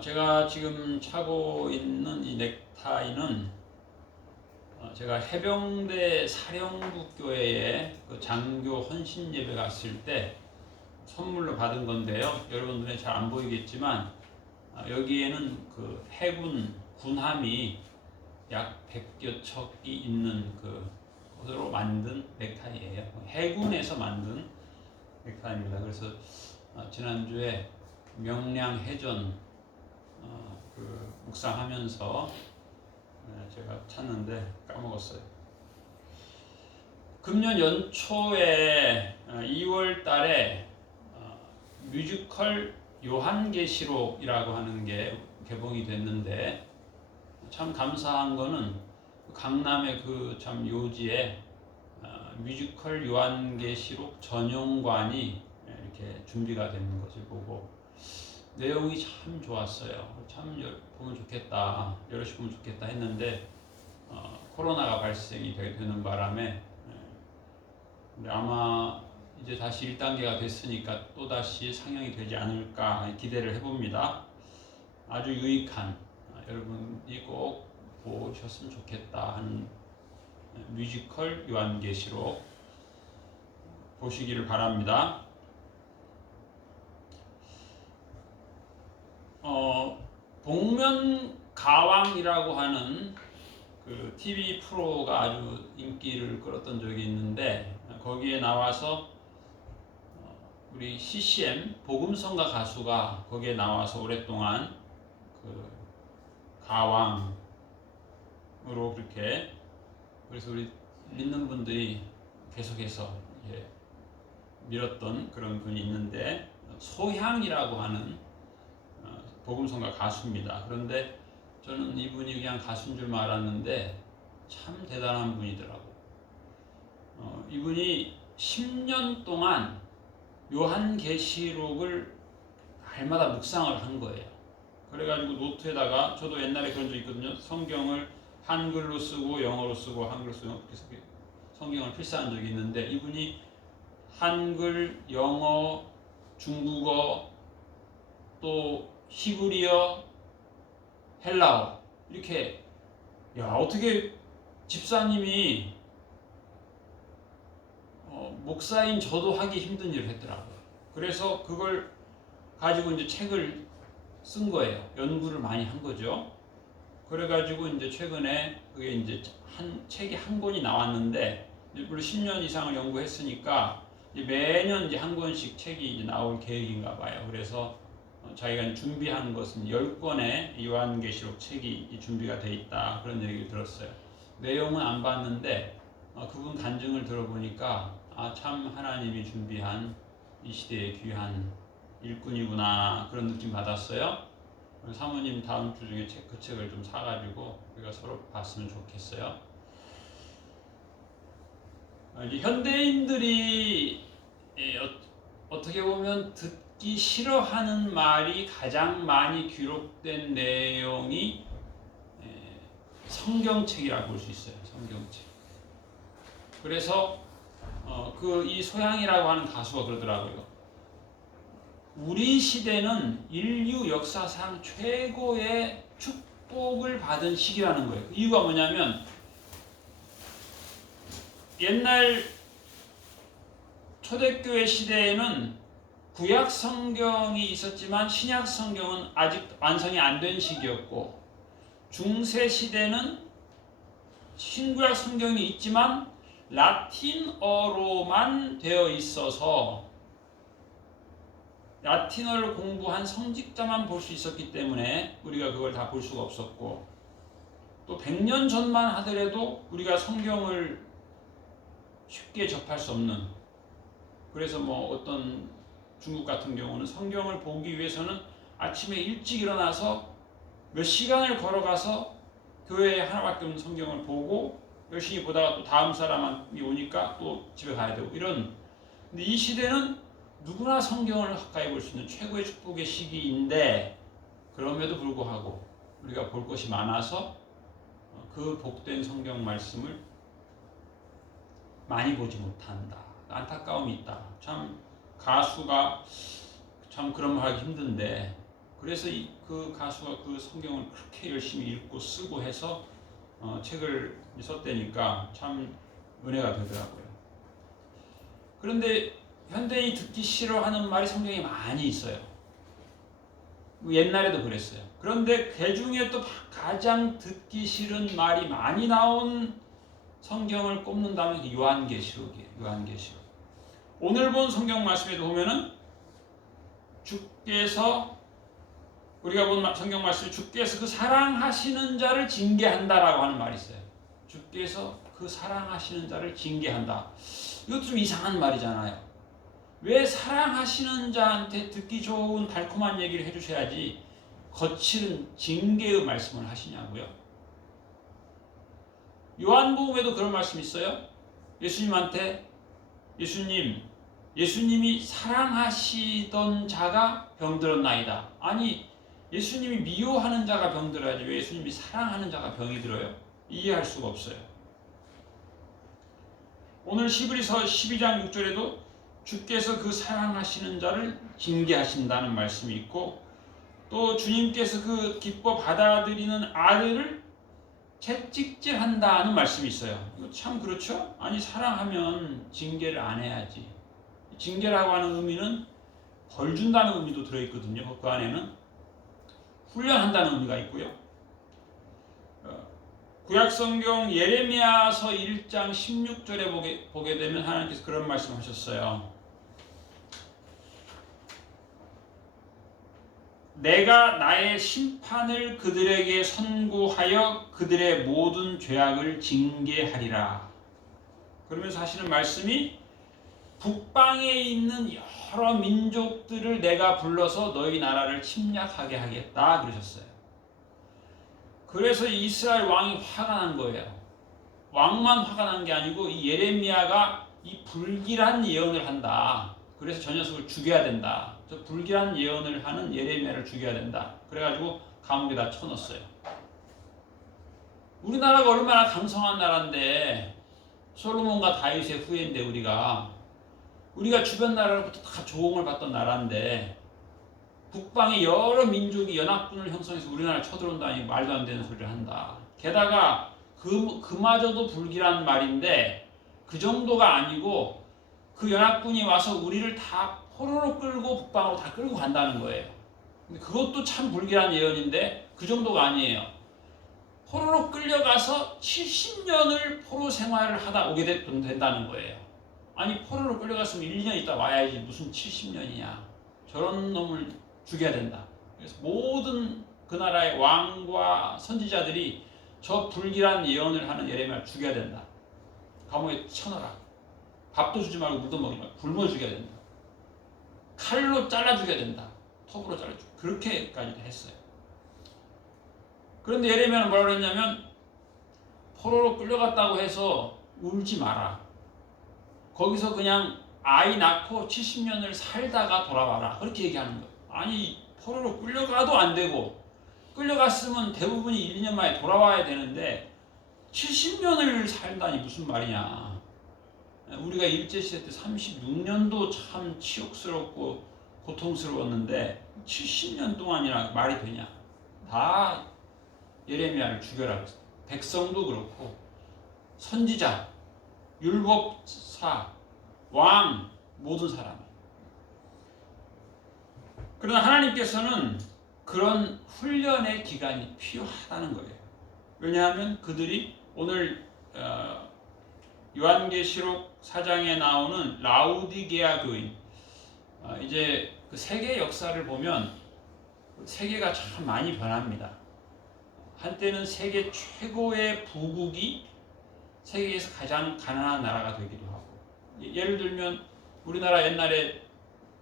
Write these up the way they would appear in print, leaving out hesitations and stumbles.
제가 지금 차고 있는 이 넥타이는 제가 해병대 사령부 교회에 그 장교 헌신 예배 갔을 때 선물로 받은 건데요. 여러분 눈에 잘 안 보이겠지만 여기에는 그 해군 군함이 약 100여 척이 있는 것으로 만든 넥타이예요. 해군에서 만든 넥타이입니다. 그래서 지난주에 명량해전 묵상하면서 제가 찾는데 까먹었어요. 금년 연초에 2월 달에 뮤지컬 요한계시록이라고 하는 게 개봉이 됐는데, 참 감사한 거는 강남의 그 참 요지에 뮤지컬 요한계시록 전용관이 이렇게 준비가 되는 것을 보고 내용이 참 좋았어요. 참 보면 좋겠다, 여럿이 보면 좋겠다 했는데 코로나가 발생이 되는 바람에 아마 이제 다시 1단계가 됐으니까 또 다시 상영이 되지 않을까 기대를 해봅니다. 아주 유익한, 여러분이 꼭 보셨으면 좋겠다 하는 뮤지컬 요한계시록 보시기를 바랍니다. 복면가왕이라고 하는 그 TV 프로가 아주 인기를 끌었던 적이 있는데, 거기에 나와서 우리 CCM 복음성가 가수가 거기에 나와서 오랫동안 그 가왕으로 그렇게, 그래서 우리 믿는 분들이 계속해서 밀었던 그런 분이 있는데, 소향이라고 하는 복음성가 가수입니다. 그런데 저는 이분이 그냥 가수인 줄 알았는데 참 대단한 분이더라고. 이분이 10년 동안 요한계시록을 날마다 묵상을 한 거예요. 그래가지고 노트에다가, 저도 옛날에 그런 적 있거든요. 성경을 한글로 쓰고 영어로 쓰고 한글로 쓰고 그렇게 성경을 필사한 적이 있는데, 이분이 한글, 영어, 중국어, 또 히브리어, 헬라어 이렇게, 어떻게 집사님이 목사인 저도 하기 힘든 일을 했더라고요. 그래서 그걸 가지고 이제 책을 쓴 거예요. 연구를 많이 한 거죠. 그래가지고 이제 최근에 그게 이제 책이 한 권이 나왔는데, 물론 10년 이상을 연구했으니까 이제 매년 이제 한 권씩 책이 이제 나올 계획인가 봐요. 그래서 자기가 준비한 것은 10권의 요한계시록 책이 준비가 돼 있다, 그런 얘기를 들었어요. 내용은 안 봤는데 그분 간증을 들어보니까 참 하나님이 준비한 이 시대의 귀한 일꾼이구나, 그런 느낌 받았어요. 사모님 다음 주 중에 그 책을 좀 사가지고 우리가 서로 봤으면 좋겠어요. 이제 현대인들이 어떻게 보면 듣기 싫어하는 말이 가장 많이 기록된 내용이 성경책이라고 볼 수 있어요. 성경책. 그래서 이 소양이라고 하는 가수가 그러더라고요. 우리 시대는 인류 역사상 최고의 축복을 받은 시기라는 거예요. 그 이유가 뭐냐면, 옛날 초대교회 시대에는 구약 성경이 있었지만 신약 성경은 아직 완성이 안 된 시기였고, 중세 시대는 신구약 성경이 있지만 라틴어로만 되어 있어서 라틴어를 공부한 성직자만 볼 수 있었기 때문에 우리가 그걸 다 볼 수가 없었고, 또 100년 전만 하더라도 우리가 성경을 쉽게 접할 수 없는, 그래서 어떤 중국 같은 경우는 성경을 보기 위해서는 아침에 일찍 일어나서 몇 시간을 걸어가서 교회에 하나밖에 없는 성경을 보고 열심히 보다가 또 다음 사람이 오니까 또 집에 가야 되고, 이런. 근데 이 시대는 누구나 성경을 가까이 볼 수 있는 최고의 축복의 시기인데, 그럼에도 불구하고 우리가 볼 것이 많아서 그 복된 성경 말씀을 많이 보지 못한다. 안타까움이 있다. 참 가수가 참 그런 말 하기 힘든데, 그래서 그 가수가 그 성경을 그렇게 열심히 읽고 쓰고 해서 책을 썼다니까 참 은혜가 되더라고요. 그런데 현대인이 듣기 싫어하는 말이 성경에 많이 있어요. 옛날에도 그랬어요. 그런데 그 중에 또 가장 듣기 싫은 말이 많이 나온 성경을 꼽는다면 요한계시록이에요. 요한계시록. 오늘 본 성경 말씀에도 보면은 주께서 우리가 본 성경 말씀에 주께서 그 사랑하시는 자를 징계한다라고 하는 말이 있어요. 주께서 그 사랑하시는 자를 징계한다. 이것도 좀 이상한 말이잖아요. 왜 사랑하시는 자한테 듣기 좋은 달콤한 얘기를 해주셔야지 거칠은 징계의 말씀을 하시냐고요. 요한복음에도 그런 말씀이 있어요. 예수님한테 예수님이 사랑하시던 자가 병들었나이다. 아니 예수님이 미워하는 자가 병들어야지 왜 예수님이 사랑하는 자가 병이 들어요? 이해할 수가 없어요. 오늘 히브리서 12장 6절에도 주께서 그 사랑하시는 자를 징계하신다는 말씀이 있고 또 주님께서 그 기뻐 받아들이는 아들을 채찍질한다는 말씀이 있어요. 이거 참 그렇죠? 아니 사랑하면 징계를 안 해야지. 징계라고 하는 의미는 벌 준다는 의미도 들어있거든요. 그 안에는 훈련한다는 의미가 있고요. 구약성경 예레미야서 1장 16절에 보게 되면 하나님께서 그런 말씀하셨어요. 내가 나의 심판을 그들에게 선고하여 그들의 모든 죄악을 징계하리라. 그러면서 하시는 말씀이 북방에 있는 여러 민족들을 내가 불러서 너희 나라를 침략하게 하겠다 그러셨어요. 그래서 이스라엘 왕이 화가 난 거예요. 왕만 화가 난 게 아니고 이 예레미야가 이 불길한 예언을 한다. 그래서 저 녀석을 죽여야 된다. 저 불길한 예언을 하는 예레미야를 죽여야 된다. 그래가지고 감옥에다 쳐넣었어요. 우리나라가 얼마나 강성한 나라인데 솔로몬과 다윗의 후예인데 우리가 주변 나라로부터 다 조공을 받던 나라인데 북방의 여러 민족이 연합군을 형성해서 우리나라를 쳐들어온다니 말도 안 되는 소리를 한다. 게다가 그마저도 불길한 말인데 그 정도가 아니고 그 연합군이 와서 우리를 다 포로로 끌고 북방으로 다 끌고 간다는 거예요. 근데 그것도 참 불길한 예언인데 그 정도가 아니에요. 포로로 끌려가서 70년을 포로 생활을 하다 오게 된다는 거예요. 아니 포로로 끌려갔으면 1년 있다 와야지 무슨 70년이냐. 저런 놈을 죽여야 된다. 그래서 모든 그 나라의 왕과 선지자들이 저 불길한 예언을 하는 예레미야를 죽여야 된다. 감옥에 쳐넣어라. 밥도 주지 말고 물도 먹이지 말고 굶어 죽여야 된다. 칼로 잘라 죽여야 된다. 톱으로 잘라 죽여야 된다. 그렇게까지도 했어요. 그런데 예레미야는 뭐라고 그랬냐면 포로로 끌려갔다고 해서 울지 마라. 거기서 그냥 아이 낳고 70년을 살다가 돌아와라. 그렇게 얘기하는 거예요. 아니 포로로 끌려가도 안 되고 끌려갔으면 대부분이 1, 2년 만에 돌아와야 되는데 70년을 살다니 무슨 말이냐. 우리가 일제시대 때 36년도 참 치욕스럽고 고통스러웠는데 70년 동안이나 말이 되냐. 다 예레미야를 죽여라 그랬어요. 백성도 그렇고 선지자, 율법사, 왕 모든 사람. 그러나 하나님께서는 그런 훈련의 기간이 필요하다는 거예요. 왜냐하면 그들이 오늘 요한계시록 4장에 나오는 라우디게아 교인 이제 그 세계 역사를 보면 세계가 참 많이 변합니다. 한때는 세계 최고의 부국이 세계에서 가장 가난한 나라가 되기도 하고 예를 들면 우리나라 옛날에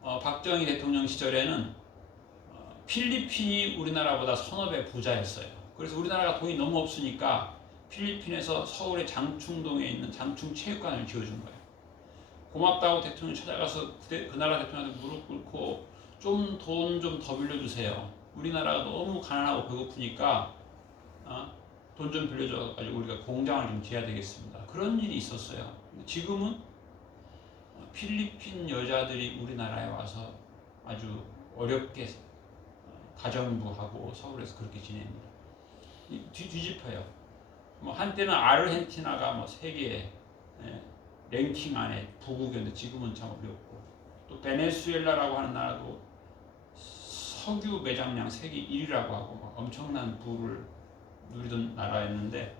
박정희 대통령 시절에는 필리핀이 우리나라보다 서너 배 부자였어요. 그래서 우리나라가 돈이 너무 없으니까 필리핀에서 서울의 장충동에 있는 장충체육관을 지어준 거예요. 고맙다고 대통령이 찾아가서 그 나라 대통령한테 무릎 꿇고 좀 돈 좀 더 빌려주세요. 우리나라가 너무 가난하고 배고프니까 돈 좀 빌려줘가지고 우리가 공장을 좀 지어야 되겠습니다. 그런 일이 있었어요. 지금은 필리핀 여자들이 우리나라에 와서 아주 어렵게 가정부하고 서울에서 그렇게 지냅니다. 뒤집혀요. 뭐 한때는 아르헨티나가 뭐 세계 랭킹 안에 부국이었는데 지금은 참 어렵고, 또 베네수엘라라고 하는 나라도 석유 매장량 세계 1위라고 하고 막 엄청난 부를 누리던 나라였는데,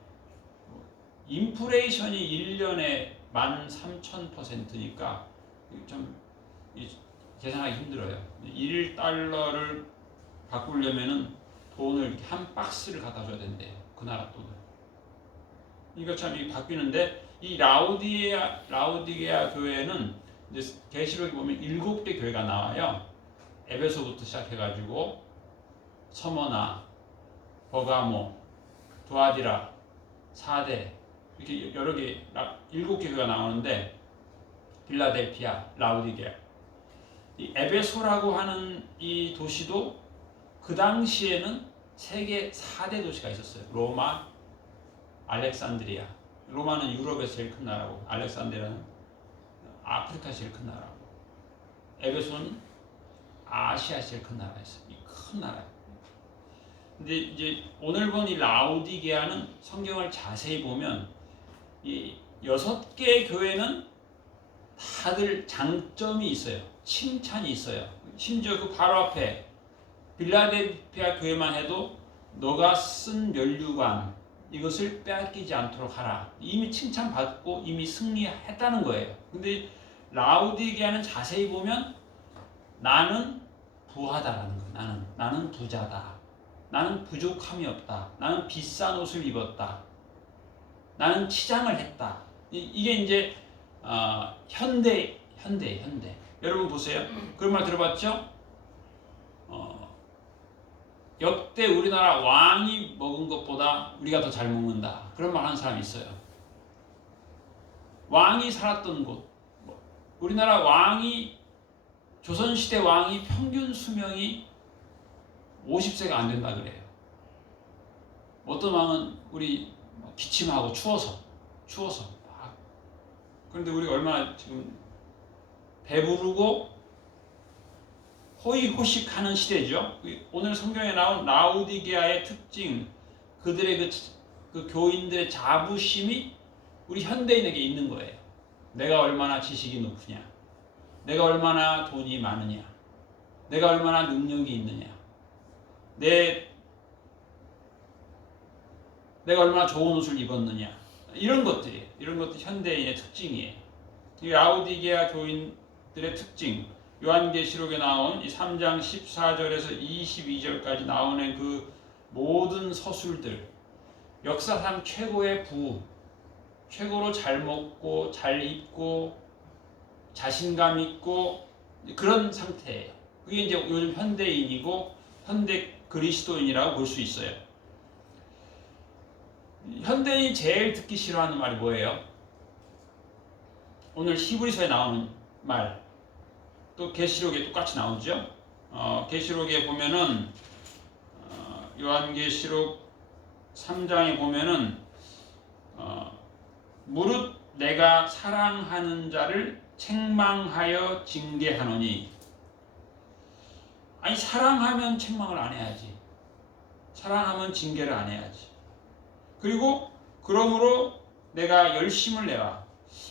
인플레이션이 1년에 13,000%니까 좀 계산하기 힘들어요. 1달러를 바꾸려면은 돈을 이렇게 한 박스를 갖다 줘야 된대요. 그 나라 돈을. 이거 참 바뀌는데, 이 라우디게아 교회는 이제 계시록에 보면 7개 교회가 나와요. 에베소부터 시작해가지고 서머나, 버가모, 두아디라, 사대, 이렇게 여러 개 7개 교회가 나오는데, 빌라델피아, 라우디게아, 이 에베소라고 하는 이 도시도 그 당시에는 세계 4대 도시가 있었어요. 로마, 알렉산드리아. 로마는 유럽에서 제일 큰 나라고, 알렉산드리아는 아프리카에서 제일 큰 나라고, 에베소는 아시아에서 제일 큰 나라였어요. 이 큰 나라. 근데 이제 오늘 본 이 라우디게아는 성경을 자세히 보면 이 6개의 교회는 다들 장점이 있어요. 칭찬이 있어요. 심지어 그 바로 앞에 빌라델피아 교회만 해도 너가 쓴 면류관 이것을 빼앗기지 않도록 하라. 이미 칭찬받고 이미 승리했다는 거예요. 근데 라우디게아는 자세히 보면 나는 부하다라는 거예요. 나는 부자다. 나는 부족함이 없다. 나는 비싼 옷을 입었다. 나는 치장을 했다. 이게 이제 현대. 여러분 보세요. 그런 말 들어봤죠? 역대 우리나라 왕이 먹은 것보다 우리가 더 잘 먹는다. 그런 말 하는 사람이 있어요. 왕이 살았던 곳, 우리나라 조선시대 왕이 평균 수명이 50세가 안 된다 그래요. 어떤 왕은 우리 기침하고 추워서. 그런데 우리가 얼마나 지금 배부르고 호의호식하는 시대죠. 오늘 성경에 나온 라우디게아의 특징, 그들의 그 교인들의 자부심이 우리 현대인에게 있는 거예요. 내가 얼마나 지식이 높으냐, 내가 얼마나 돈이 많으냐, 내가 얼마나 능력이 있느냐, 내가 얼마나 좋은 옷을 입었느냐, 이런 것들이 현대인의 특징이에요. 이 라우디게아 교인들의 특징, 요한계시록에 나온 이 3장 14절에서 22절까지 나오는 그 모든 서술들, 역사상 최고의 최고로 잘 먹고 잘 입고 자신감 있고 그런 상태예요. 그게 이제 요즘 현대인이고 현대 그리스도인이라고 볼 수 있어요. 현대인이 제일 듣기 싫어하는 말이 뭐예요? 오늘 히브리서에 나오는 말, 또 계시록에 똑같이 나오죠. 계시록에 보면은 요한계시록 3장에 보면은 무릇 내가 사랑하는 자를 책망하여 징계하노니. 아니, 사랑하면 책망을 안 해야지. 사랑하면 징계를 안 해야지. 그리고 그러므로 내가 열심을 내라.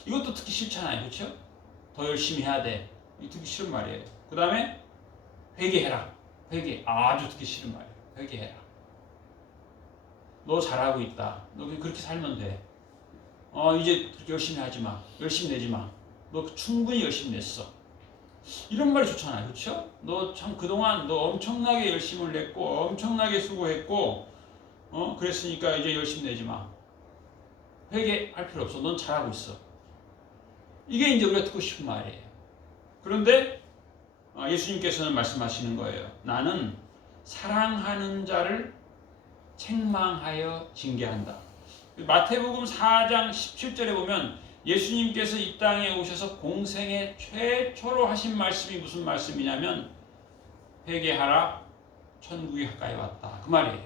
이것도 듣기 싫잖아요, 그렇죠? 더 열심히 해야 돼. 이 듣기 싫은 말이에요. 그 다음에 회개해라. 아주 듣기 싫은 말이에요. 회개해라. 너 잘하고 있다. 너 그렇게 살면 돼. 이제 그렇게 열심히 하지 마. 열심히 내지 마. 너 충분히 열심히 냈어. 이런 말이 좋잖아요, 그렇죠? 너 참 그동안 너 엄청나게 열심을 냈고 엄청나게 수고했고 그랬으니까 이제 열심히 내지 마. 회개할 필요 없어. 넌 잘하고 있어. 이게 이제 우리가 듣고 싶은 말이에요. 그런데 예수님께서는 말씀하시는 거예요. 나는 사랑하는 자를 책망하여 징계한다. 마태복음 4장 17절에 보면 예수님께서 이 땅에 오셔서 공생애 최초로 하신 말씀이 무슨 말씀이냐면 회개하라, 천국이 가까이 왔다. 그 말이에요.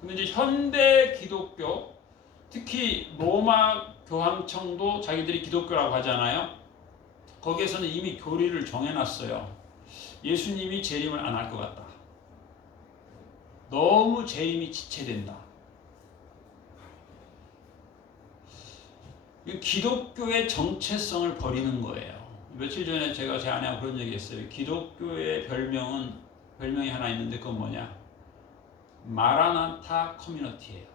근데 이제 현대 기독교, 특히 로마 교황청도 자기들이 기독교라고 하잖아요. 거기에서는 이미 교리를 정해놨어요. 예수님이 재림을 안 할 것 같다. 너무 재림이 지체된다. 기독교의 정체성을 버리는 거예요. 며칠 전에 제가 제 아내하고 그런 얘기 했어요. 기독교의 별명이 하나 있는데 그건 뭐냐? 마라나타 커뮤니티예요.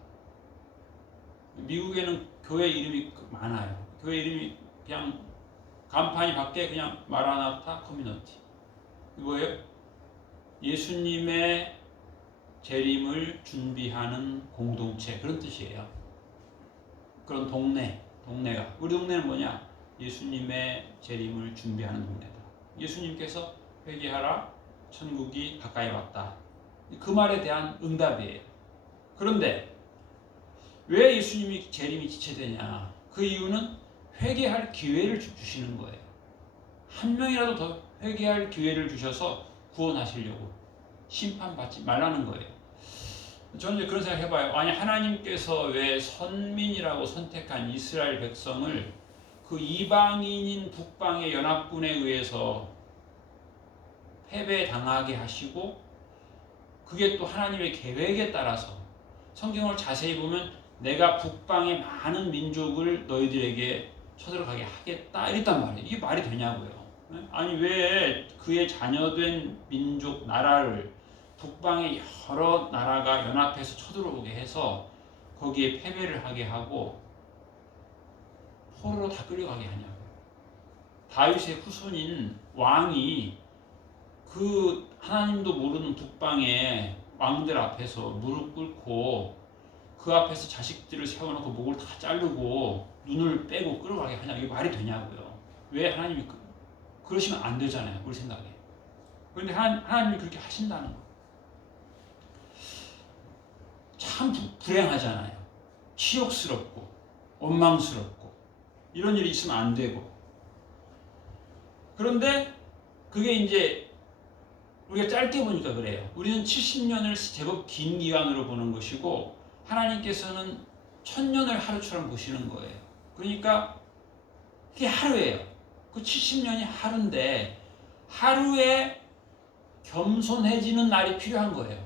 미국에는 교회 이름이 많아요. 교회 이름이 그냥 간판이 밖에 그냥 마라나타 커뮤니티. 뭐예요? 예수님의 재림을 준비하는 공동체, 그런 뜻이에요. 그런 동네가. 우리 동네는 뭐냐? 예수님의 재림을 준비하는 동네다. 예수님께서 회개하라, 천국이 가까이 왔다. 그 말에 대한 응답이에요. 그런데 왜 예수님이 재림이 지체되냐? 그 이유는 회개할 기회를 주시는 거예요. 한 명이라도 더 회개할 기회를 주셔서 구원하시려고, 심판받지 말라는 거예요. 저는 이제 그런 생각 해봐요. 아니, 하나님께서 왜 선민이라고 선택한 이스라엘 백성을 그 이방인인 북방의 연합군에 의해서 패배당하게 하시고, 그게 또 하나님의 계획에 따라서 성경을 자세히 보면 내가 북방의 많은 민족을 너희들에게 쳐들어가게 하겠다 이랬단 말이에요. 이게 말이 되냐고요. 아니, 왜 그의 자녀된 민족, 나라를 북방의 여러 나라가 연합해서 쳐들어오게 해서 거기에 패배를 하게 하고 포로로 다 끌려가게 하냐고요. 다윗의 후손인 왕이 그 하나님도 모르는 북방의 왕들 앞에서 무릎 꿇고 그 앞에서 자식들을 세워놓고 목을 다 자르고 눈을 빼고 끌어가게 하냐, 이게 말이 되냐고요. 왜 하나님이 그러시면 안 되잖아요, 우리 생각에. 그런데 하나님이 그렇게 하신다는 거. 참 불행하잖아요. 치욕스럽고 원망스럽고 이런 일이 있으면 안 되고. 그런데 그게 이제 우리가 짧게 보니까 그래요. 우리는 70년을 제법 긴 기간으로 보는 것이고 하나님께서는 1000년을 하루처럼 보시는 거예요. 그러니까 그게 하루예요. 그 70년이 하루인데 하루에 겸손해지는 날이 필요한 거예요.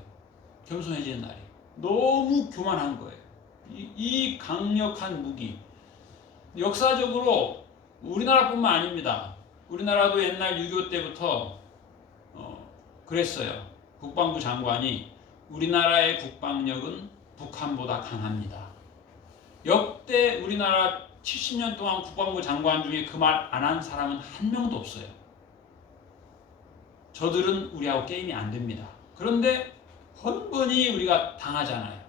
겸손해지는 날이. 너무 교만한 거예요. 이 강력한 무기. 역사적으로 우리나라뿐만 아닙니다. 우리나라도 옛날 6.25 때부터 그랬어요. 국방부 장관이 우리나라의 국방력은 북한보다 강합니다. 역대 우리나라 70년 동안 국방부 장관 중에 그 말 안 한 사람은 한 명도 없어요. 저들은 우리하고 게임이 안 됩니다. 그런데 번번이 우리가 당하잖아요.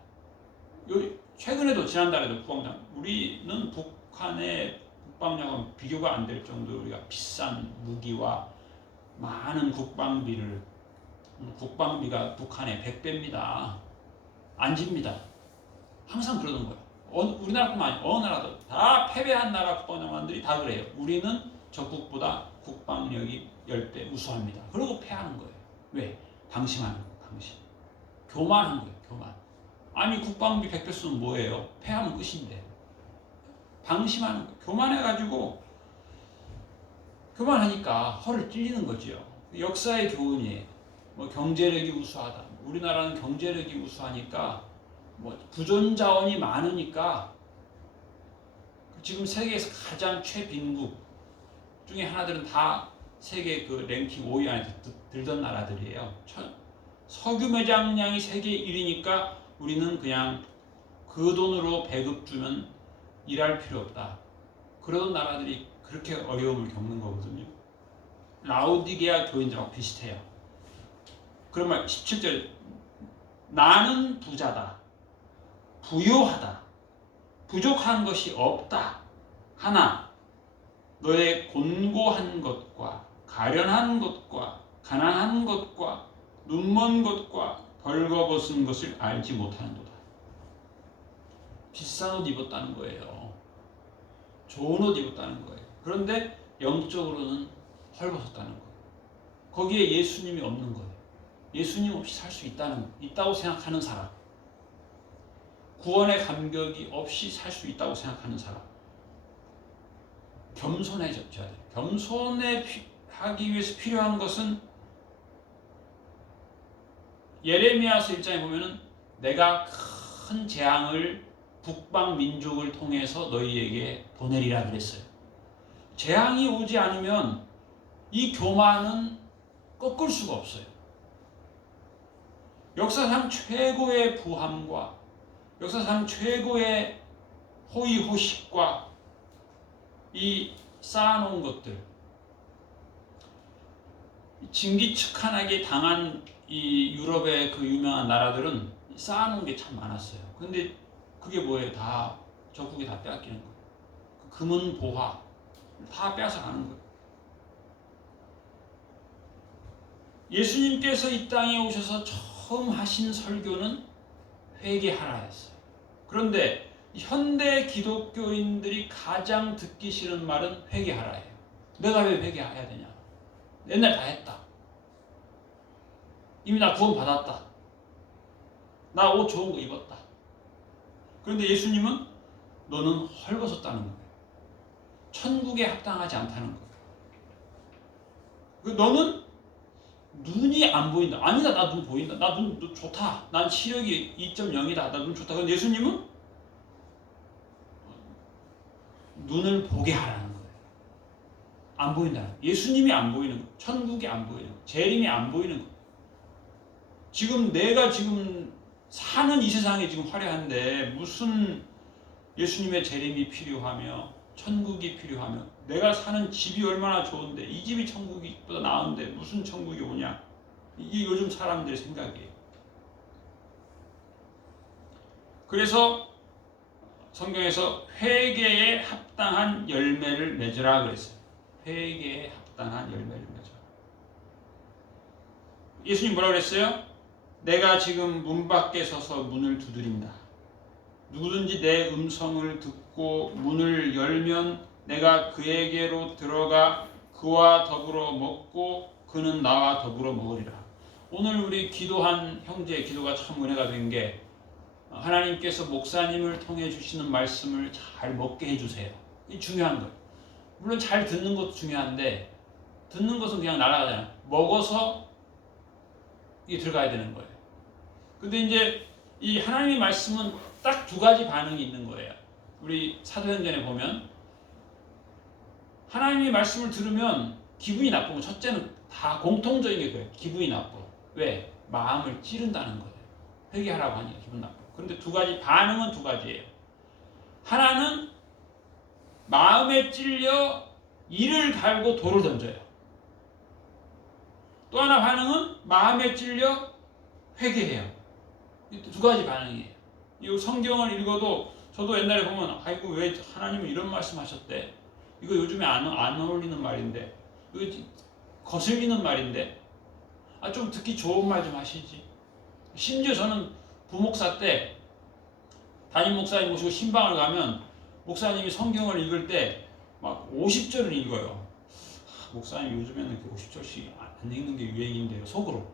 최근에도 지난달에도 국방장, 우리는 북한의 국방력은 비교가 안 될 정도로 우리가 비싼 무기와 많은 국방비가 북한의 100배입니다. 안 집니다. 항상 그러는 거예요. 우리나라뿐만 아니라 어느 나라도 다 패배한 나라 국방장관들이 다 그래요. 우리는 적국보다 국방력이 10배 우수합니다. 그러고 패하는 거예요. 왜? 방심하는 거예요. 방심. 교만한 거예요. 교만. 아니, 국방비 100배 쓰면 뭐예요? 패하면 끝인데. 방심하는 거예요. 교만해가지고 교만하니까 허를 찔리는 거죠. 역사의 교훈이에요. 뭐 경제력이 우수하다. 우리나라는 경제력이 우수하니까 뭐 부존 자원이 많으니까 지금 세계에서 가장 최빈국 중에 하나들은 다 세계 그 랭킹 5위 안에 들던 나라들이에요. 석유 매장량이 세계 1위니까 우리는 그냥 그 돈으로 배급 주면 일할 필요 없다. 그러던 나라들이 그렇게 어려움을 겪는 거거든요. 라오디게아 교인들하고 비슷해요. 그런 말 17절, 나는 부자다, 부요하다, 부족한 것이 없다. 하나 너의 곤고한 것과 가련한 것과 가난한 것과 눈먼 것과 벌거벗은 것을 알지 못하는도다. 비싼 옷 입었다는 거예요. 좋은 옷 입었다는 거예요. 그런데 영적으로는 헐벗었다는 거예요. 거기에 예수님이 없는 거예요. 예수님 없이 살 수 있다고 생각하는 사람, 구원의 감격이 없이 살 수 있다고 생각하는 사람, 겸손해져야 돼요. 겸손하기 위해서 필요한 것은 예레미야서 1장에 보면은 내가 큰 재앙을 북방 민족을 통해서 너희에게 보내리라 그랬어요. 재앙이 오지 않으면 이 교만은 꺾을 수가 없어요. 역사상 최고의 부함과 역사상 최고의 호의호식과 이 쌓아놓은 것들, 진기측한하게 당한 이 유럽의 그 유명한 나라들은 쌓아놓은 게 참 많았어요. 근데 그게 뭐예요? 다 적국이 다 빼앗기는 거예요. 그 금은 보화 다 빼앗아가는 거예요. 예수님께서 이 땅에 오셔서 처음 하신 설교는 회개하라였어요. 그런데 현대 기독교인들이 가장 듣기 싫은 말은 회개하라예요. 내가 왜 회개해야 되냐? 옛날 다 했다. 이미 나 구원 받았다. 나 옷 좋은 거 입었다. 그런데 예수님은 너는 헐벗었다는 거예요. 천국에 합당하지 않다는 거예요. 너는 눈이 안 보인다. 아니다, 나 눈 보인다. 나 눈 좋다. 난 시력이 2.0이다. 나 눈 좋다. 그런데 예수님은 눈을 보게 하라는 거예요. 안 보인다. 예수님이 안 보이는 거예요. 천국이 안 보이는 거예요. 재림이 안 보이는 거예요. 지금 내가 지금 사는 이 세상이 지금 화려한데 무슨 예수님의 재림이 필요하며 천국이 필요하며 내가 사는 집이 얼마나 좋은데 이 집이 천국보다 나은데 무슨 천국이 오냐. 이게 요즘 사람들의 생각이에요. 그래서 성경에서 회개에 합당한 열매를 맺으라 그랬어요. 회개에 합당한 열매를 맺어라. 예수님 뭐라고 그랬어요? 내가 지금 문 밖에 서서 문을 두드린다. 누구든지 내 음성을 듣고 문을 열면 내가 그에게로 들어가 그와 더불어 먹고 그는 나와 더불어 먹으리라. 오늘 우리 기도한 형제의 기도가 참 은혜가 된 게 하나님께서 목사님을 통해 주시는 말씀을 잘 먹게 해주세요. 이 중요한 거예요. 물론 잘 듣는 것도 중요한데 듣는 것은 그냥 날아가잖아요. 먹어서 이게 들어가야 되는 거예요. 근데 이제 이 하나님의 말씀은 딱 두 가지 반응이 있는 거예요. 우리 사도행전에 보면 하나님의 말씀을 들으면 기분이 나쁘고 첫째는 다 공통적인 게 그래요. 기분이 나빠. 왜? 마음을 찌른다는 거예요. 회개하라고 하니까 기분 나빠. 그런데 두 가지 반응은 두 가지예요. 하나는 마음에 찔려 이를 갈고 돌을 던져요. 또 하나 반응은 마음에 찔려 회개해요. 두 가지 반응이에요. 이 성경을 읽어도 저도 옛날에 보면 아이고 왜 하나님은 이런 말씀하셨대? 이거 요즘에 안 어울리는 말인데, 이거 거슬리는 말인데, 좀 듣기 좋은 말 좀 하시지. 심지어 저는 부목사 때 담임 목사님 모시고 신방을 가면 목사님이 성경을 읽을 때 막 50절을 읽어요. 목사님 요즘에는 50절씩 안 읽는 게 유행인데요. 속으로.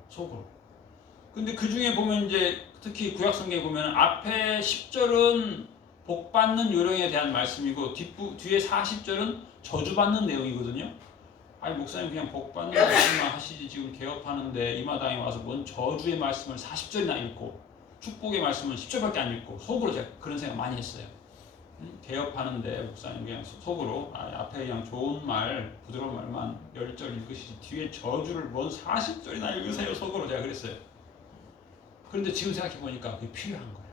근데 그 중에 보면 이제 특히 구약 성경에 보면 앞에 10절은 복 받는 요령에 대한 말씀이고 뒤에 40절은 저주받는 내용이거든요. 아니 목사님 그냥 복 받는 말씀만 하시지 지금 개업하는데 이 마당에 와서 뭔 저주의 말씀을 40절이나 읽고 축복의 말씀은 10절밖에 안 읽고 속으로 제가 그런 생각 많이 했어요. 개업하는데 목사님 그냥 속으로 앞에 그냥 좋은 말 부드러운 말만 10절 읽으시지 뒤에 저주를 뭔 40절이나 읽으세요 속으로 제가 그랬어요. 그런데 지금 생각해 보니까 그게 필요한 거예요.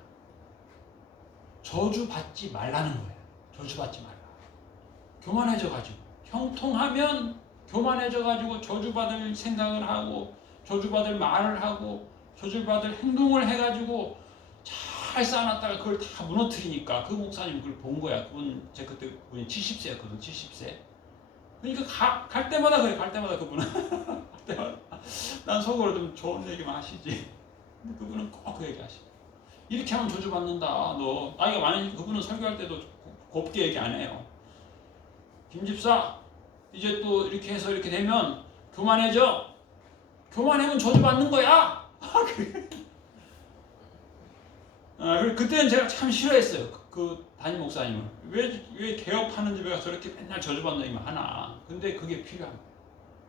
저주받지 말라는 거예요. 저주받지 말라. 교만해져가지고 형통하면 교만해져가지고 저주받을 생각을 하고 저주받을 말을 하고 저주받을 행동을 해가지고 잘 쌓아놨다가 그걸 다 무너뜨리니까 그 목사님 그걸 본 거야. 그분 제 그때 그분이 70세였거든. 70세. 그러니까 갈 때마다 그래. 갈 때마다 그분은 갈 때마다 난 속으로 좀 좋은 얘기만 하시지. 근데 그분은 꼭 그 얘기 하시고 이렇게 하면 저주받는다. 너 나이가 많으니까 그분은 설교할 때도 곱게 얘기 안 해요. 김 집사 이제 또 이렇게 해서 이렇게 되면 교만해져. 교만하면 저주받는 거야. 그때는 제가 참 싫어했어요. 그 담임 목사님을 왜 개업하는 집에 가서 저렇게 맨날 저주받는 얘기만 하나. 근데 그게 필요한 거예요.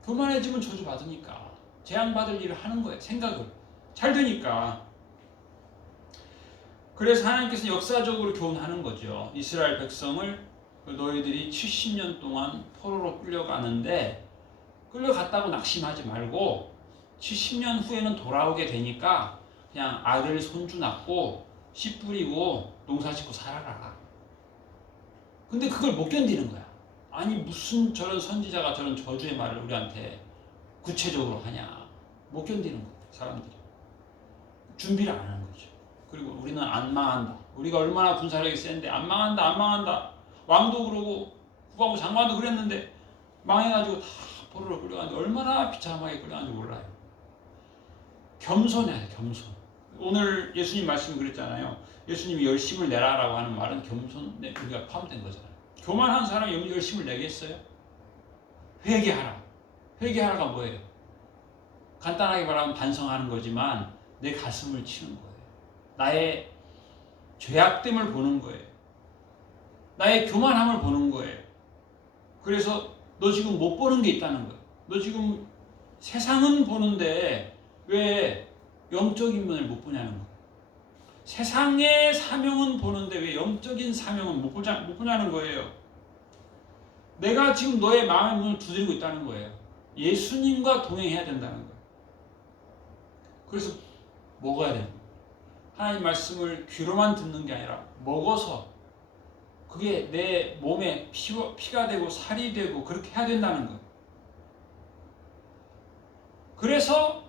교만해지면 저주받으니까 재앙받을 일을 하는 거예요. 생각을 잘 되니까. 그래서 하나님께서 역사적으로 교훈하는 거죠. 이스라엘 백성을 너희들이 70년 동안 포로로 끌려가는데 끌려갔다고 낙심하지 말고 70년 후에는 돌아오게 되니까 그냥 아들 손주 낳고 씨 뿌리고 농사 짓고 살아라. 근데 그걸 못 견디는 거야. 아니 무슨 저런 선지자가 저런 저주의 말을 우리한테 구체적으로 하냐. 못 견디는 거야 사람들이. 준비를 안 하는 거죠. 그리고 우리는 안 망한다. 우리가 얼마나 군사력이 센데 안 망한다 안 망한다. 왕도 그러고 국방부 장관도 그랬는데 망해가지고 다 포로로 끌려가는데 얼마나 비참하게 끌려가는지 몰라요. 겸손해야 돼. 겸손. 오늘 예수님 말씀이 그랬잖아요. 예수님이 열심을 내라라고 하는 말은 겸손에 우리가 포함된 거잖아요. 교만한 사람이 열심을 내겠어요? 회개하라. 회개하라가 뭐예요? 간단하게 말하면 반성하는 거지만 내 가슴을 치는 거예요. 나의 죄악됨을 보는 거예요. 나의 교만함을 보는 거예요. 그래서 너 지금 못 보는 게 있다는 거예요. 너 지금 세상은 보는데 왜 영적인 면을 못 보냐는 거예요. 세상의 사명은 보는데 왜 영적인 사명은 못 보냐는 거예요. 내가 지금 너의 마음의 문을 두드리고 있다는 거예요. 예수님과 동행해야 된다는 거예요. 그래서 먹어야 돼요. 하나님 말씀을 귀로만 듣는 게 아니라 먹어서 그게 내 몸에 피가 되고 살이 되고 그렇게 해야 된다는 거예요. 그래서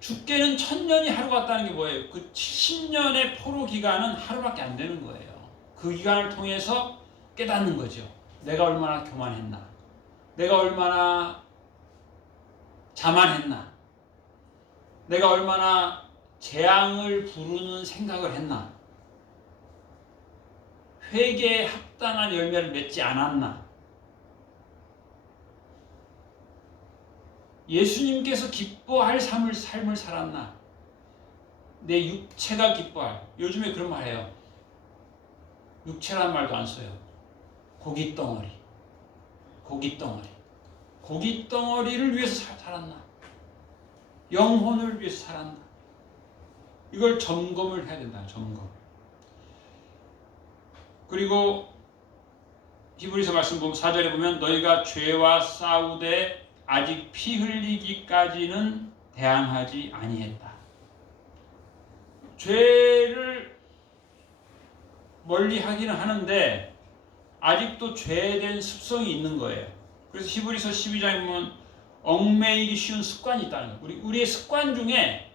죽게는 1000년이 하루 같다는 게 뭐예요? 그 70년의 포로 기간은 하루밖에 안 되는 거예요. 그 기간을 통해서 깨닫는 거죠. 내가 얼마나 교만했나. 내가 얼마나 자만했나. 내가 얼마나 재앙을 부르는 생각을 했나. 회개에 합당한 열매를 맺지 않았나. 예수님께서 기뻐할 삶을 살았나. 내 육체가 기뻐할. 요즘에 그런 말 해요. 육체란 말도 안 써요. 고깃덩어리. 고깃덩어리. 고깃덩어리를 위해서 살았나. 영혼을 위해서 살았나. 이걸 점검을 해야 된다. 점검. 그리고 히브리서 말씀 보면 4절에 보면 너희가 죄와 싸우되 아직 피 흘리기까지는 대항하지 아니했다. 죄를 멀리 하기는 하는데 아직도 죄된 습성이 있는 거예요. 그래서 히브리서 12장에 보면 얽매이기 쉬운 습관이 있다는 거예요. 우리의 습관 중에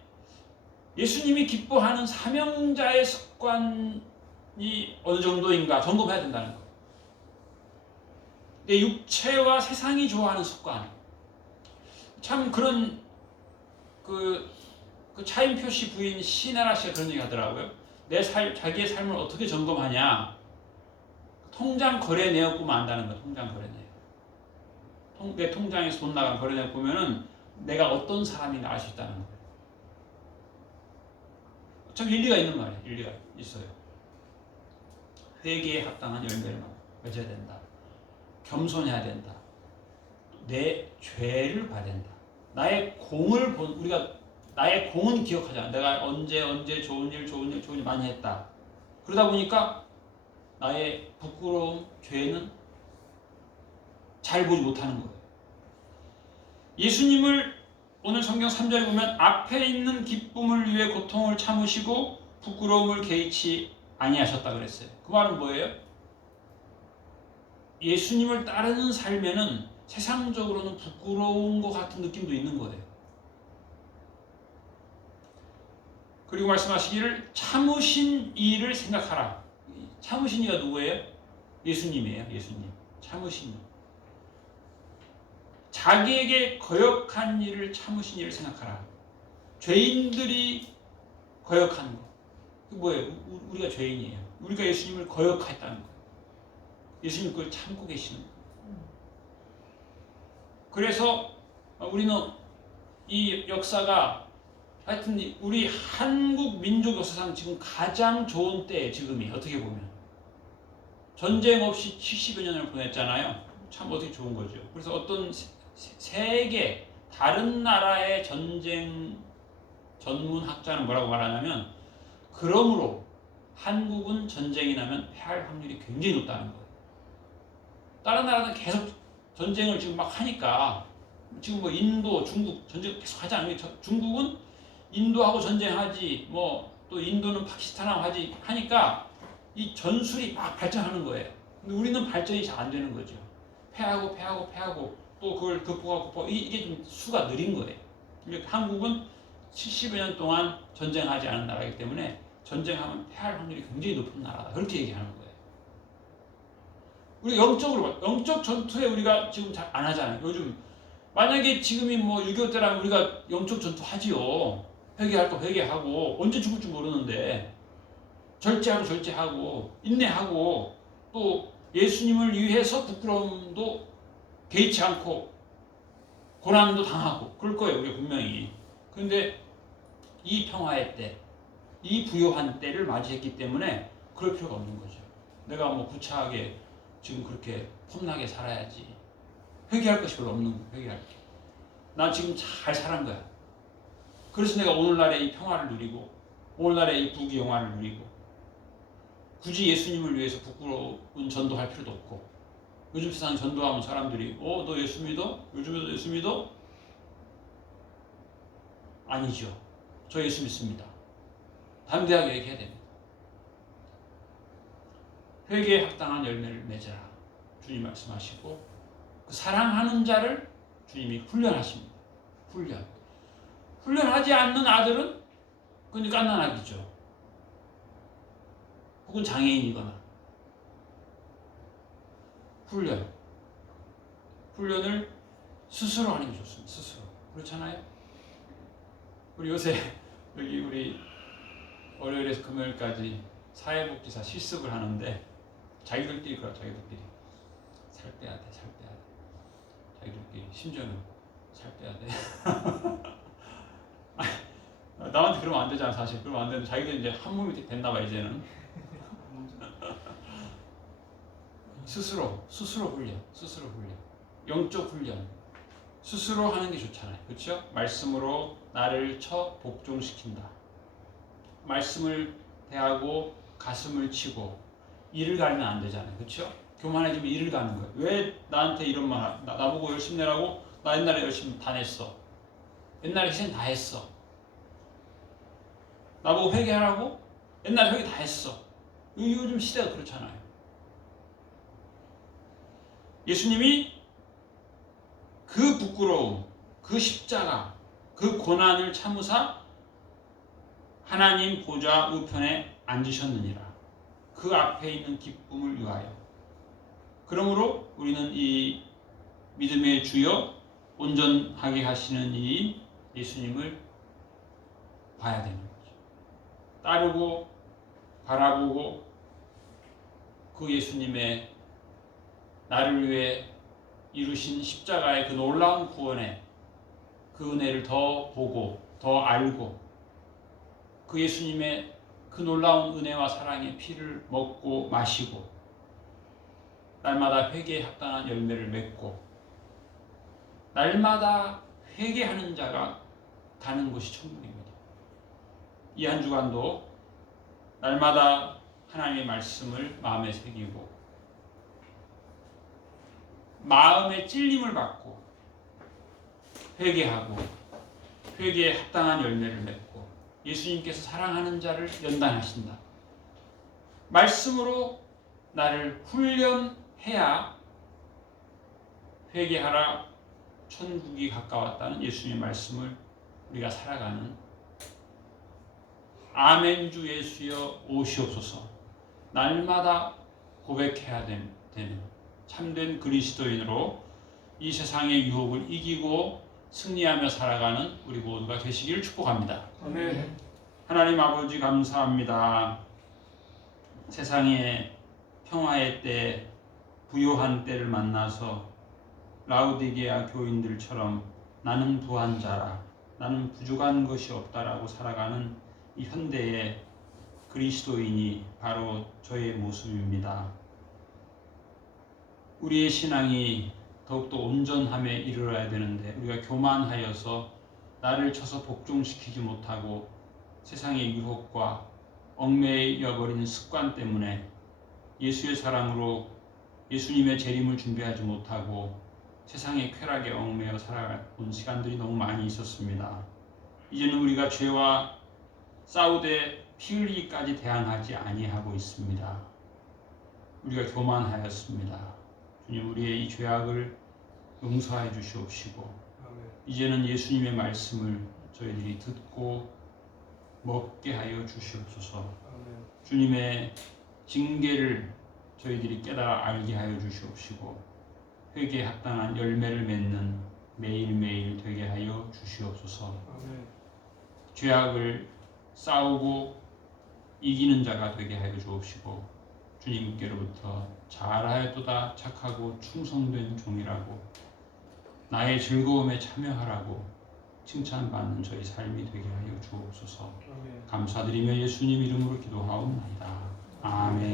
예수님이 기뻐하는 사명자의 습관이 어느 정도인가 점검해야 된다는 거예요. 내 육체와 세상이 좋아하는 습관. 참 그런 그 차인표 씨 부인 신혜라 씨가 그런 얘기 하더라고요. 자기의 삶을 어떻게 점검하냐. 통장 거래 내역 보면 안다는 거예요. 통장 거래 내역. 내 통장에서 돈 나간 거래 내역 보면은 내가 어떤 사람인가 알 수 있다는 거예요. 참 일리가 있는 말이에요. 일리가 있어요. 회개에 합당한 열매를 맺어야 된다. 겸손해야 된다. 내 죄를 봐야 된다. 나의 공을 우리가 나의 공은 기억하잖아. 내가 언제 좋은 일 많이 했다. 그러다 보니까 나의 부끄러움, 죄는 잘 보지 못하는 거예요. 예수님을 오늘 성경 3절에 보면 앞에 있는 기쁨을 위해 고통을 참으시고 부끄러움을 개의치 아니하셨다 그랬어요. 그 말은 뭐예요? 예수님을 따르는 삶에는 세상적으로는 부끄러운 것 같은 느낌도 있는 거예요. 그리고 말씀하시기를 참으신 이를 생각하라. 참으신 이가 누구예요? 예수님이에요. 예수님. 참으신 이. 자기에게 거역한 일을 참으신 이를 생각하라. 죄인들이 거역하는 거. 그 뭐예요? 우리가 죄인이에요. 우리가 예수님을 거역했다는 거예요. 예수님 그걸 참고 계시는 거예요. 그래서 우리는 이 역사가 하여튼 우리 한국 민족 역사상 지금 가장 좋은 때에 지금이 어떻게 보면 전쟁 없이 70여 년을 보냈잖아요. 참 어떻게 좋은 거죠. 그래서 어떤 세계 다른 나라의 전쟁 전문학자는 뭐라고 말하냐면, 그러므로 한국은 전쟁이 나면 패할 확률이 굉장히 높다는 거예요. 다른 나라는 계속 전쟁을 지금 막 하니까, 지금 뭐 인도, 중국 전쟁 계속 하지 않아요. 중국은 인도하고 전쟁하지, 뭐 또 인도는 파키스탄하고 하지 하니까 이 전술이 막 발전하는 거예요. 근데 우리는 발전이 잘 안 되는 거죠. 패하고 또 그걸 극복하고 이게 좀 수가 느린 거예요. 한국은 70여 년 동안 전쟁하지 않은 나라이기 때문에 전쟁하면 패할 확률이 굉장히 높은 나라다. 그렇게 얘기하는 거예요. 우리 영적 전투에 우리가 지금 잘 안 하잖아요. 요즘 만약에 지금이 뭐 6.25 때라면 우리가 영적 전투 하지요. 회개할 거 회개하고, 언제 죽을지 모르는데 절제하고 인내하고, 또 예수님을 위해서 부끄러움도 개의치 않고 고난도 당하고 그럴 거예요. 우리가 분명히. 그런데 이 평화의 때, 이 부요한 때를 맞이했기 때문에 그럴 필요가 없는 거죠. 내가 뭐 구차하게 지금 그렇게 폼나게 살아야지. 회개할 것이 별로 없는 거예요. 회개할 게. 난 지금 잘 살은 거야. 그래서 내가 오늘날의 이 평화를 누리고, 오늘날의 이 부귀영화를 누리고, 굳이 예수님을 위해서 부끄러운 전도할 필요도 없고. 요즘 세상 전도하면 사람들이 너 예수 믿어? 요즘에도 예수 믿어? 아니죠. 저 예수 믿습니다. 담대하게 얘기해야 됩니다. 회개에 합당한 열매를 맺어라. 주님 말씀하시고, 그 사랑하는 자를 주님이 훈련하십니다. 훈련하지 않는 아들은 그건 깐난아기죠. 혹은 장애인이거나. 훈련을 스스로 하는 게 좋습니다. 스스로. 그렇잖아요? 우리 요새 여기 우리 월요일에서 금요일까지 사회복지사 실습을 하는데, 자기들끼리 그래요. 자기들끼리 살 빼야 돼. 자기들끼리 심지어는 살 빼야 돼. 남한테 그러면 안 되잖아. 사실 그러면 안 되는데 자기들 이제 한 몸이 됐나 봐. 이제는 스스로 훈련, 영적 훈련 스스로 하는 게 좋잖아요. 그렇죠? 말씀으로 나를 복종시킨다. 말씀을 대하고 가슴을 치고 이를 갈면 안 되잖아요. 그렇죠? 교만해지면 이를 가는 거예요. 왜 나한테 이런 말, 나보고 열심히 내라고? 나 옛날에 열심히 다 냈어. 옛날에 희생 다 했어. 나보고 회개하라고? 옛날에 회개 다 했어. 요즘 시대가 그렇잖아요. 예수님이 그 부끄러움, 그 십자가, 그 고난을 참으사 하나님 보좌 우편에 앉으셨느니라. 그 앞에 있는 기쁨을 위하여. 그러므로 우리는 이 믿음의 주여, 온전하게 하시는 이 예수님을 봐야 되는 거죠. 따르고 바라보고 그 예수님의 나를 위해 이루신 십자가의 그 놀라운 구원의 그 은혜를 더 보고 더 알고, 그 예수님의 그 놀라운 은혜와 사랑의 피를 먹고 마시고, 날마다 회개에 합당한 열매를 맺고, 날마다 회개하는 자가 가는 곳이 천국입니다. 이 한 주간도 날마다 하나님의 말씀을 마음에 새기고, 마음의 찔림을 받고 회개하고, 회개에 합당한 열매를 맺고, 예수님께서 사랑하는 자를 연단하신다. 말씀으로 나를 훈련해야 회개하라, 천국이 가까웠다는 예수님의 말씀을 우리가 살아가는, 아멘 주 예수여 오시옵소서, 날마다 고백해야 되는 참된 그리스도인으로 이 세상의 유혹을 이기고 승리하며 살아가는 우리 모두가 되시기를 축복합니다. 아멘. 하나님 아버지 감사합니다. 세상의 평화의 때, 부요한 때를 만나서 라우디게아 교인들처럼 나는 부한 자라, 나는 부족한 것이 없다라고 살아가는 이 현대의 그리스도인이 바로 저의 모습입니다. 우리의 신앙이 더욱더 온전함에 이르러야 되는데 우리가 교만하여서 나를 쳐서 복종시키지 못하고 세상의 유혹과 얽매여버리는 습관 때문에 예수의 사랑으로 예수님의 재림을 준비하지 못하고 세상의 쾌락에 얽매여 살아온 시간들이 너무 많이 있었습니다. 이제는 우리가 죄와 싸우되 피 흘리기까지 대항하지 아니하고 있습니다. 우리가 교만하였습니다. 주님, 우리의 이 죄악을 용서해 주시옵시고 이제는 예수님의 말씀을 저희들이 듣고 먹게 하여 주시옵소서. 주님의 징계를 저희들이 깨달아 알게 하여 주시옵시고 회개에 합당한 열매를 맺는 매일매일 되게 하여 주시옵소서. 죄악을 싸우고 이기는 자가 되게 하여 주옵시고 주님께로부터 잘하였도다 착하고 충성된 종이라고 나의 즐거움에 참여하라고 칭찬받는 저희 삶이 되게 하여 주옵소서. 감사드리며 예수님 이름으로 기도하옵나이다. 아멘.